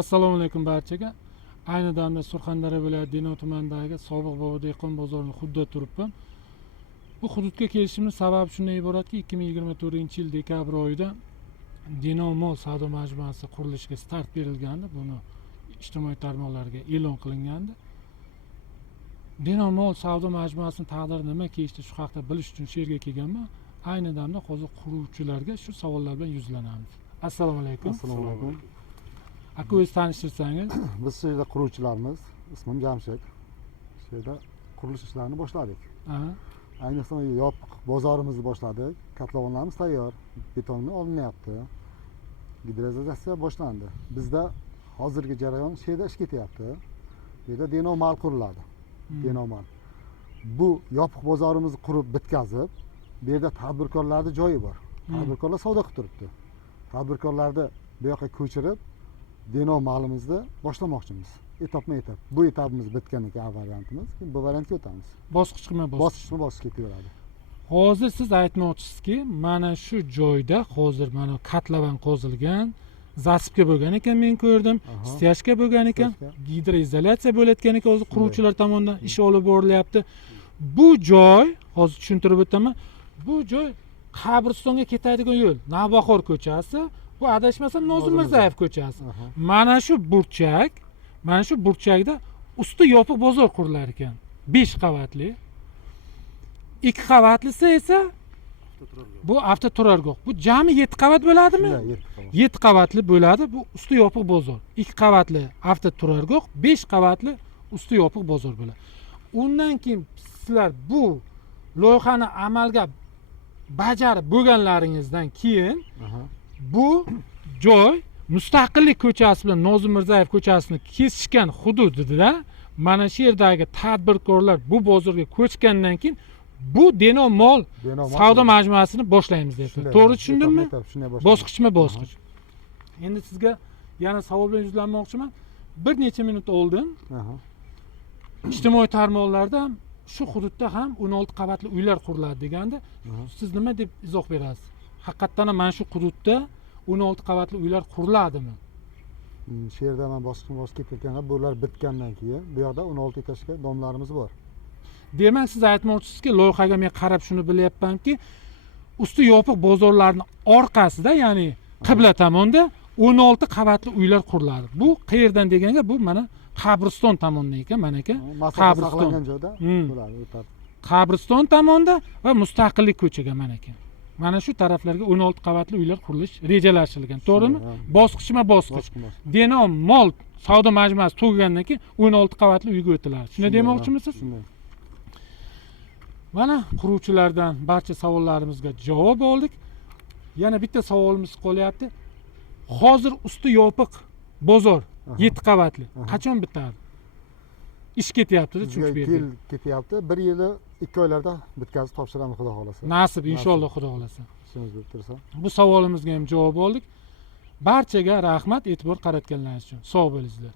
Assalomu alaykum barchaga. Ayni damda Surxondaryo viloyati Denov tumanidagi sobiq Bobo dehqon bozorini hududida turibman. Bu hududga kelishimiz sababi shundan iboratki, 2024-yil dekabr oyida Denov Mall savdo majmuasi qurilishiga start berilgandi. Buni ijtimoiy tarmoqlarga e'lon qilingandi. Denov Mall savdo majmuasining taqdiri nima kechdi, shu haqida bilish uchun shu yerga kelganman. Ayni damda hozir quruvchilarga shu savollar bilan yuzlanamiz. Assalomu alaykum. Assalomu alaykum. Aka o'zingizni tanishtirsangiz. Biz shu yerda quruvchilarimiz. Ismim Jamshid. Shu yerda qurilish ishlarini boshladik. Ayniqsa yopiq bozorimizni boshladik. Kotlovonlarimiz tayyor. Betonni olinyapti. Gidroizolyasiya boshlandi. Bizda hozirgi jarayon shu yerda ish ketyapti. Bu yerda Denov Mall quriladi. Denov Mall. Bu yopiq bozorimizni qurib bitkazib, bu yerda tadbirkorlarning joyi bor. Tadbirkorlar savdo qilib turibdi. Tadbirkorlarni bu yoqqa ko'chirib Denov Mallimizni boshlamoqchimiz. Etapma-etap. Bu etapimiz bitgandan keyin variantimiz, keyin bu variantga o'tamiz. Bosqichma-bosqich ketaveradi. Hozir siz aytmoqchisizki, mana shu joyda hozir mana kotlovan qozilgan, zasipka bo'lgan ekan, men ko'rdim, stiyajka bo'lgan ekan, gidroizolyatsiya bo'layotgan ekan, hozir quruvchilar tomonidan ish olib borilyapti. Bu joy, hozir tushuntirib o'taman, bu joy qabristonga ketadigan yo'l, Navbahor ko'chasi, bu adashmasam Nozim Mirzayev ko'chasi. Mana shu burchakda usti yopiq bozor qurilar ekan. 5 qavatli. 2 qavatlisi esa bu avtoturargoh. Bu jami 7 qavat bo'ladimi? 7 qavatli bo'ladi. Bu usti yopiq bozor. 2 qavatli avtoturargoh, 5 qavatli usti yopiq bozor bo'ladi. Undan keyin sizlar bu loyihani amalga bajarib bo'lganlaringizdan keyin bu joy Mustaqillik ko'chasi bilan Nozim Mirzayev ko'chasini kesishgan hududida mana shu yerdagi tadbirkorlar bu bozorga ko'chgandan keyin bu Denov Mall savdo majmuasini boshlaymiz deyapti. To'g'ri tushundimmi? Bosqichma-bosqich. Endi sizga yana savol bilan yuzlanmoqchiman. Bir necha minut oldin ijtimoiy tarmoqlarda shu hududda ham 16 qavatli uylar quriladi deganda, siz nima deb izoh berasiz? Haqiqatan ham mana shu hududda 16 qavatli uylar quriladimi? Shu yerda men bosqichma-bosqich ketayotganda bular bitgandan keyin bu yoqda 16 etajga domlarimiz bor. Demak, siz aytmoqchisizki, loyihaga men qarab shuni bilyapmanki, usti yopiq bozorlarning orqasida, ya'ni qibla tomonda 16 qavatli uylar quriladi. Bu qayerdan deganga, bu mana qabriston tomondan ekan, mana aka. Qabriston joyda bo'ladi, o'tadi. Qabriston tomonda va Mustaqillik ko'chaga mana aka. Mana shu taraflarga 16 qavatli uylar qurilish rejalashtirilgan, to'g'rimi? Bosqichma-bosqich. Denov Mall savdo majmuasi tugagandan keyin 16 qavatli uyga o'tiladi. Shuni demoqchimisiz? Mana quruvchilardan barcha savollarimizga javob oldik. Yana bitta savolimiz qolyapti. Hozir usti yopiq bozor 7 qavatli qachon bitadi? Ish ketyapti, chunki bu yerda ketyapti. 1 yili 2 oylarda bitkazib topshiramiz, xudo xolasa. Nasib, inshaalloh, xudo xolasa. Ishimiz bo'lib tursa. Bu savolimizga ham javob oldik. Barchaga rahmat e'tibor qaratganlaringiz uchun. Sog' bo'linglar.